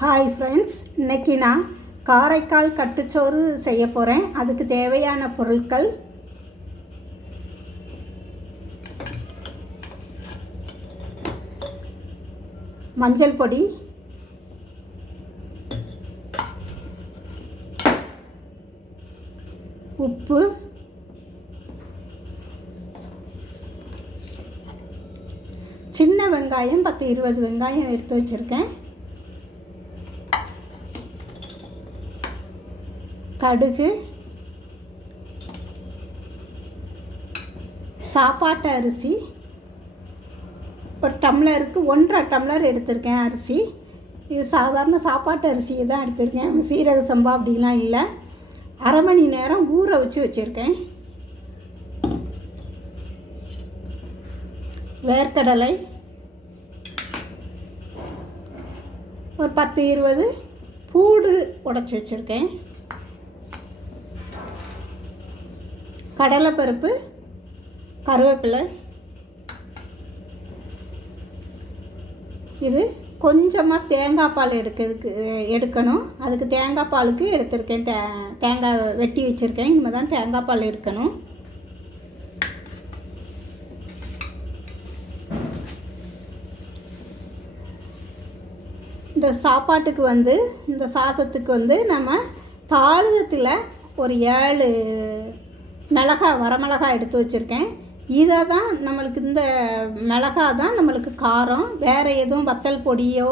Hi friends இன்னைக்கு நான் காரைக்கால் கட்டுச்சோறு செய்ய போகிறேன் அதுக்கு தேவையான பொருட்கள். மஞ்சள் பொடி. உப்பு. சின்ன வெங்காயம் பத்து இருபது வெங்காயம் எடுத்து வச்சுருக்கேன். கடுகு சாப்பாட்டு அரிசி ஒரு டம்ளருக்கு ஒன்றரை டம்ளர் எடுத்திருக்கேன் அரிசி. இது சாதாரண சாப்பாட்டு அரிசியை தான் எடுத்திருக்கேன். சீரக சம்பா அப்படிலாம் இல்லை. அரை மணி நேரம் ஊற வச்சு வச்சுருக்கேன். வேர்க்கடலை ஒரு பத்து இருபது பூடு உடச்சி வச்சுருக்கேன். கடலைப்பருப்பு கருவேப்பிலை. இது கொஞ்சமாக தேங்காய் பால் எடுக்கிறதுக்கு எடுக்கணும். அதுக்கு தேங்காய் பாலுக்கு எடுத்திருக்கேன். தே தேங்காய் வெட்டி வச்சுருக்கேன். இனிமேல் தான் தேங்காய் பால் எடுக்கணும். இந்த சாப்பாட்டுக்கு வந்து இந்த சாதத்துக்கு வந்து நம்ம தாளிதத்தில் ஒரு ஏழு மிளகா வரமிளகா எடுத்து வச்சுருக்கேன். இதை தான் நம்மளுக்கு இந்த மிளகா தான் நம்மளுக்கு காரம். வேறு எதுவும் வத்தல் பொடியோ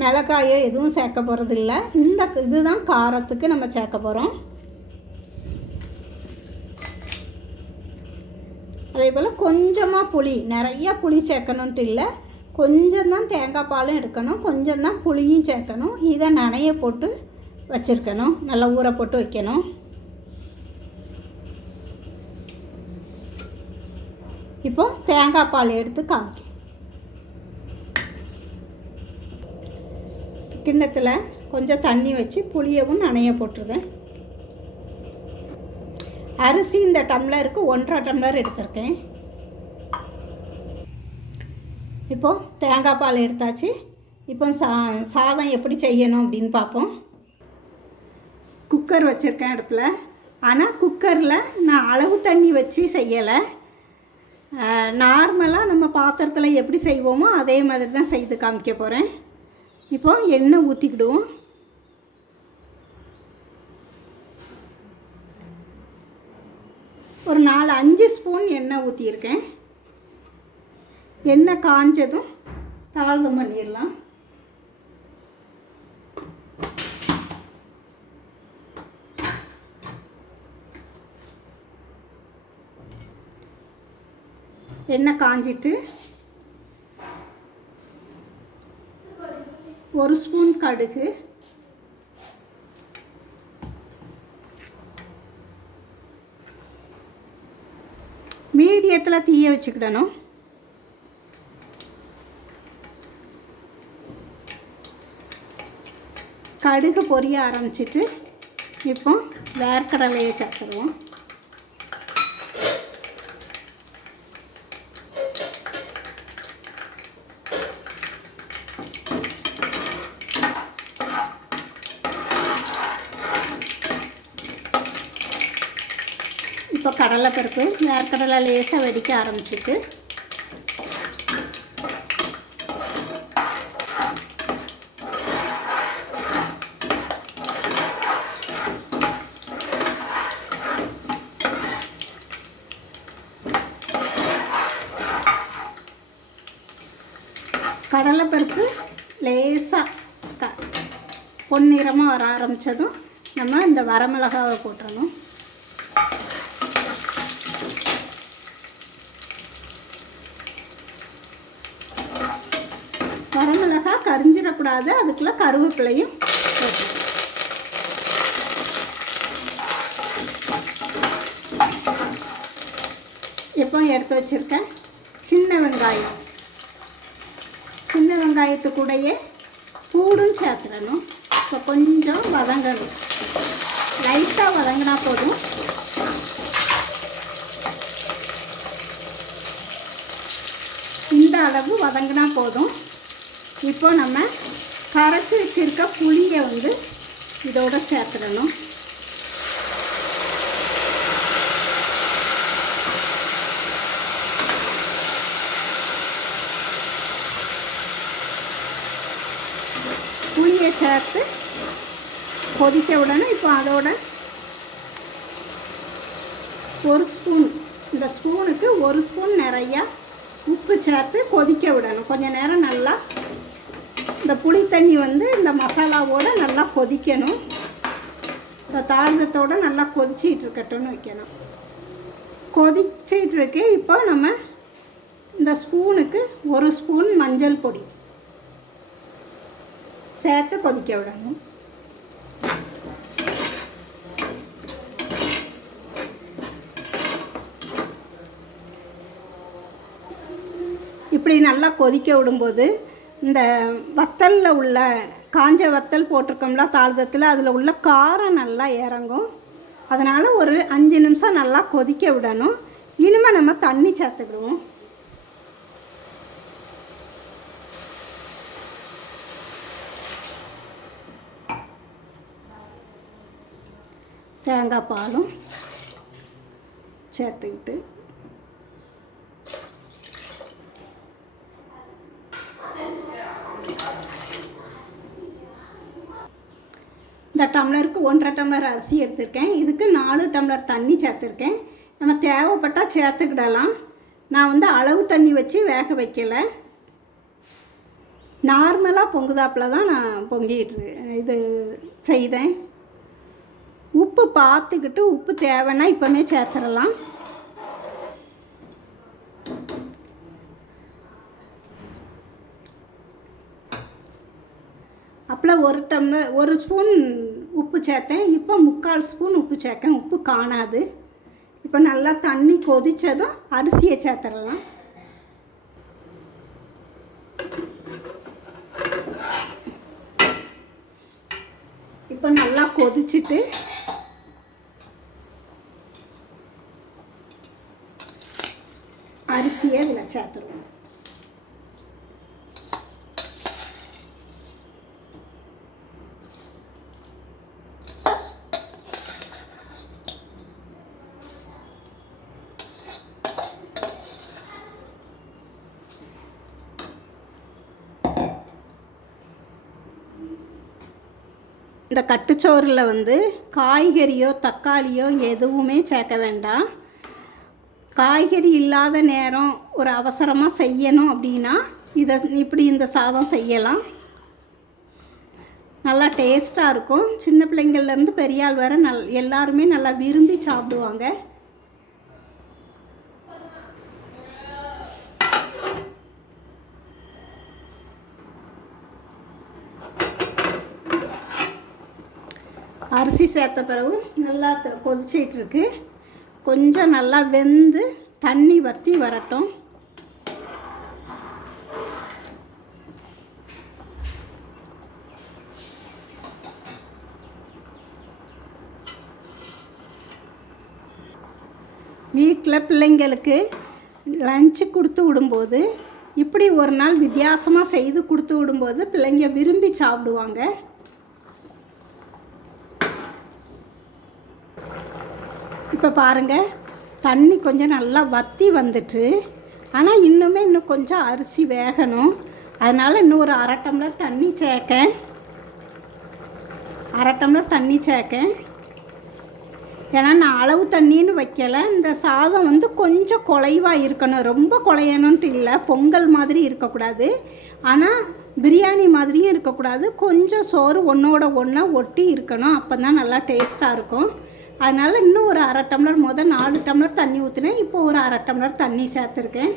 மிளகாயோ எதுவும் சேர்க்க போகிறதில்ல இந்த இதுதான் காரத்துக்கு நம்ம சேர்க்க போகிறோம் அதே போல் கொஞ்சமாக புளி நிறையா புளி சேர்க்கணுன்ட்டு இல்லை. கொஞ்சம் தான் தேங்காய் பாலும் எடுக்கணும். கொஞ்சம் தான் புளியும் சேர்க்கணும். இதை நனைய போட்டு வச்சுருக்கணும். நல்லா ஊற போட்டு வைக்கணும். இப்போ தேங்காய் பால் எடுத்து காமிக்க கிண்ணத்தில் கொஞ்சம் தண்ணி வச்சு புளியவும் நனைய போட்டுருதேன். அரிசி இந்த டம்ளருக்கு ஒன்றரை டம்ளர் எடுத்திருக்கேன். இப்போது தேங்காய் பால் எடுத்தாச்சு. இப்போ சா சாதம் எப்படி செய்யணும் அப்படின்னு பார்ப்போம். குக்கர் வச்சுருக்கேன் அடுப்பில். ஆனால் குக்கரில் நான் அளவு தண்ணி வச்சு செய்யலை. நார்மலாக நம்ம பாத்திரத்தில் எப்படி செய்வோமோ அதே மாதிரி தான் செய்து காமிக்க போகிறேன் இப்போ எண்ணெய் ஊற்றிக்கிடுவோம் ஒரு நாலு அஞ்சு ஸ்பூன் எண்ணெய் ஊற்றியிருக்கேன் எண்ணெய் காஞ்சதும் தாழ்தம் பண்ணிடலாம். எண்ணெய் காஞ்சிட்டு ஒரு ஸ்பூன் கடுகு. மீடியத்தில் தீய வச்சுக்கிடணும். கடுகு பொரிய ஆரம்பிச்சிட்டு இப்போ வேர்க்கடலையை சேர்த்துருவோம். இப்போ கடலைப்பருப்பு வேர்க்கடலை லேசாக வெடிக்க ஆரம்பிச்சிட்டு. கடலைப்பருப்பு லேசாக க பொன்னிறமாக வர ஆரம்பித்ததும் நம்ம இந்த வரமிளகாவை போட்டுறணும். சரிஞ்சிடக்கூடாது அதுக்குள்ள அதுக்குள்ளே கருவேப்பிலையும் போட்டுருணும் இப்போ எடுத்து வச்சுருக்கேன் சின்ன வெங்காயம். சின்ன வெங்காயத்து கூடயே பூடும் சேர்த்துடணும். இப்போ கொஞ்சம் வதங்கணும். லைட்டாக வதங்கினா போதும். இந்த அளவு வதங்கினா போதும். இப்போ நம்ம கரைச்சி வச்சிருக்க புளியை வந்து இதோட சேர்த்துடணும். புளியை சேர்த்து கொதிக்க விடணும். இப்போ அதோட ஒரு ஸ்பூன் இந்த ஸ்பூனுக்கு ஒரு ஸ்பூன் நிறையா உப்பு சேர்த்து கொதிக்க விடணும். கொஞ்சம் நேரம் நல்லா இந்த புளி தண்ணி வந்து இந்த மசாலாவோடு நல்லா கொதிக்கணும். இந்த தாழ்ந்தத்தோடு நல்லா கொதிச்சிக்கிட்டு இருக்கட்டும்னு வைக்கணும். கொதிச்சிட்டு இருக்கு. இப்போ நம்ம இந்த ஸ்பூனுக்கு ஒரு ஸ்பூன் மஞ்சள் பொடி சேர்த்து கொதிக்க விடணும். இப்படி நல்லா கொதிக்க விடும்போது இந்த வத்தலில் உள்ள காஞ்ச வத்தல் போட்டிருக்கோம்ல தாழ்தத்தில் அதில் உள்ள காரம் நல்லா இறங்கும். அதனால் ஒரு அஞ்சு நிமிஷம் நல்லா கொதிக்க விடணும். இனிமேல் நம்ம தண்ணி சேர்த்துக்கிடுவோம் தேங்காய் பாலும் சேர்த்துக்கிட்டு இந்த டம்ளருக்கு ஒன்றரை டம்ளர் அரிசி எடுத்திருக்கேன். இதுக்கு நாலு டம்ளர் தண்ணி சேர்த்துருக்கேன். நம்ம தேவைப்பட்டால் சேர்த்துக்கிடலாம். நான் வந்து அளவு தண்ணி வச்சு வேக வைக்கலை. நார்மலாக பொங்குதாப்பில் தான் நான் பொங்கிட்டு இது செய்தேன். உப்பு பார்த்துக்கிட்டு உப்பு தேவைன்னா இப்போமே சேர்த்துடலாம். ஒரு டம்ளர் ஒரு ஸ்பூன் உப்பு சேர்த்தேன். இப்போ முக்கால் ஸ்பூன் உப்பு சேர்க்கேன். உப்பு காணாது. இப்போ நல்லா தண்ணி கொதித்ததும் அரிசியை சேர்த்துடலாம். இப்போ நல்லா கொதிச்சுட்டு அரிசியை இதில் சேர்த்துருவோம். இந்த கட்டுச்சோறில் வந்து காய்கறியோ தக்காளியோ எதுவுமே சேர்க்க வேண்டாம். காய்கறி இல்லாத நேரம் ஒரு அவசரமாக செய்யணும் அப்படின்னா இதை இப்படி இந்த சாதம் செய்யலாம். நல்லா டேஸ்ட்டாக இருக்கும். சின்ன பிள்ளைங்கள்லேருந்து பெரியாள் வர நல் எல்லாருமே நல்லா விரும்பி சாப்பிடுவாங்க. அரிசி சேர்த்த பிறகு நல்லா த- கொஞ்சம் நல்லா வெந்து தண்ணி வற்றி வரட்டும். வீட்டில் பிள்ளைங்களுக்கு லஞ்சு கொடுத்து விடும்போது இப்படி ஒரு நாள் வித்தியாசமாக செய்து கொடுத்து விடும்போது பிள்ளைங்க விரும்பி சாப்பிடுவாங்க. இப்போ பாருங்கள் தண்ணி கொஞ்சம் நல்லா வற்றி வந்துட்டு ஆனால் இன்னுமே இன்னும் கொஞ்சம் அரிசி வேகணும். அதனால் இன்னும் ஒரு அரை டம்ளர் தண்ணி சேர்க்கேன். அரை டம்ளர் தண்ணி சேர்க்கேன். ஏன்னா நான் அளவு தண்ணின்னு வைக்கலை இந்த சாதம் வந்து கொஞ்சம் குலைவாக இருக்கணும். ரொம்ப குலையணுன்ட்டு இல்லை பொங்கல் மாதிரி இருக்கக்கூடாது. ஆனால் பிரியாணி மாதிரியும் இருக்கக்கூடாது. கொஞ்சம் சோறு ஒன்றோட ஒன்றா ஒட்டி இருக்கணும். அப்போ தான் நல்லா டேஸ்ட்டாக இருக்கும். அதனால் இன்னும் ஒரு அரை டம்ளர் முதல் நாலு டம்ளர் தண்ணி ஊற்றினேன் இப்போ ஒரு அரை டம்ளர் தண்ணி சேர்த்துருக்கேன்.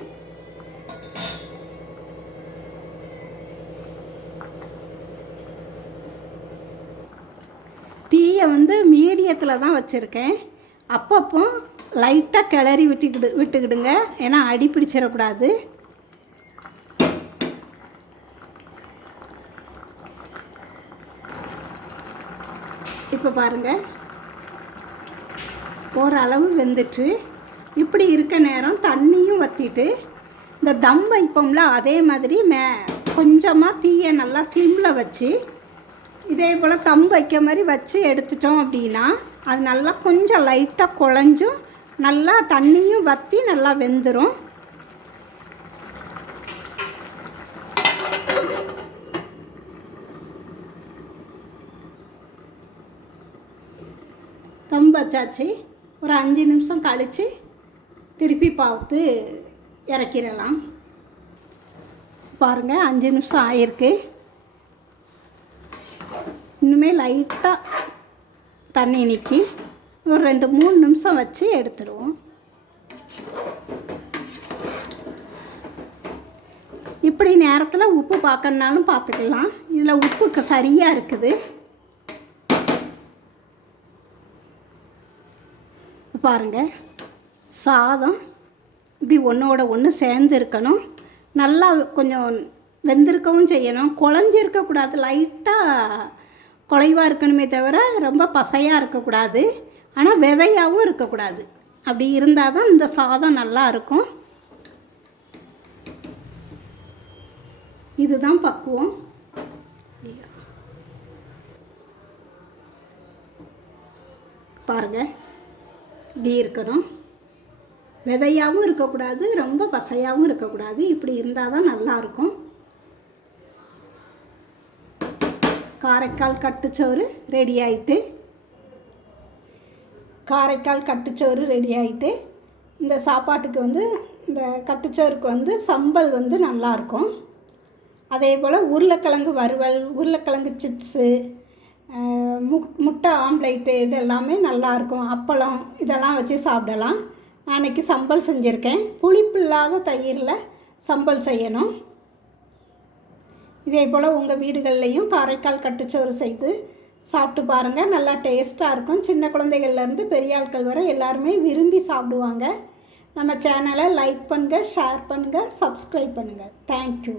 தீயை வந்து மீடியத்தில் தான் வச்சுருக்கேன். அப்பப்போ லைட்டாக கிளறி விட்டுக்கிடு விட்டுக்கிடுங்க. ஏன்னா அடி பிடிச்சிடக்கூடாது. இப்போ பாருங்கள் ஓரளவு வெந்துட்டு இப்படி இருக்க நேரம் தண்ணியும் வற்றிட்டு இந்த தம் வைப்போம்ல அதே மாதிரி மே கொஞ்சமாக தீயை நல்லா ஸ்லிம்மில் வச்சு இதே போல் தம் வைக்க மாதிரி வச்சு எடுத்துட்டோம் அப்படின்னா அது நல்லா கொஞ்சம் லைட்டாக குழஞ்சும் நல்லா தண்ணியும் வற்றி நல்லா வெந்துடும் தம் வச்சாச்சு. ஒரு அஞ்சு நிமிஷம் கழித்து திருப்பி பார்த்து இறக்கிடலாம். பாருங்கள் அஞ்சு நிமிஷம் ஆயிருக்கு. இன்னுமே லைட்டாக தண்ணி நிற்கி ஒரு ரெண்டு மூணு நிமிஷம் வச்சு எடுத்துடுவோம். இப்படி நேரத்தில் உப்பு பார்க்கணுனாலும் பார்த்துக்கலாம் இதில் உப்புக்கு சரியாக இருக்குது. பாருங்கள் சாதம் இப்படி ஒன்றோட ஒன்று சேர்ந்து இருக்கணும் நல்லா கொஞ்சம் வெந்திருக்கவும் செய்யணும். குழஞ்சிருக்கக்கூடாது லைட்டாக குலைவாக இருக்கணுமே தவிர ரொம்ப பசையாக இருக்கக்கூடாது ஆனால் விதையாகவும் இருக்கக்கூடாது அப்படி இருந்தால் தான் இந்த சாதம் நல்லா இருக்கும். இதுதான் பக்குவம். பாருங்கள் இப்படி இருக்கணும். விதையாகவும் இருக்கக்கூடாது ரொம்ப பசையாகவும் இருக்கக்கூடாது. இப்படி இருந்தால் தான் நல்லாயிருக்கும் காரைக்கால் கட்டுச்சோறு ரெடி ஆயிட்டு. காரைக்கால் கட்டுச்சோறு ரெடி ஆயிட்டு. இந்த சாப்பாட்டுக்கு வந்து இந்த கட்டுச்சோறுக்கு வந்து சம்பல் வந்து நல்லாயிருக்கும் அதே போல் உருளைக்கிழங்கு வறுவல் உருளைக்கிழங்கு சிப்ஸு மு முட்டை ஆம்லேட்டு இது எல்லாமே நல்லாயிருக்கும் அப்பளம் இதெல்லாம் வச்சு சாப்பிடலாம். நான் அன்றைக்கி சம்பல் செஞ்சுருக்கேன். புளிப்பு இல்லாத தயிரில் சம்பல் செய்யணும். இதே போல் உங்கள் வீடுகள்லேயும் காரைக்கால் கட்டுச்சோறு செய்து சாப்பிட்டு பாருங்கள் நல்லா டேஸ்ட்டாக இருக்கும். சின்ன குழந்தைகள்லேருந்து பெரிய ஆட்கள் வரை எல்லாருமே விரும்பி சாப்பிடுவாங்க. நம்ம சேனலை லைக் பண்ணுங்கள் ஷேர் பண்ணுங்கள் சப்ஸ்கிரைப் பண்ணுங்கள் தேங்க்யூ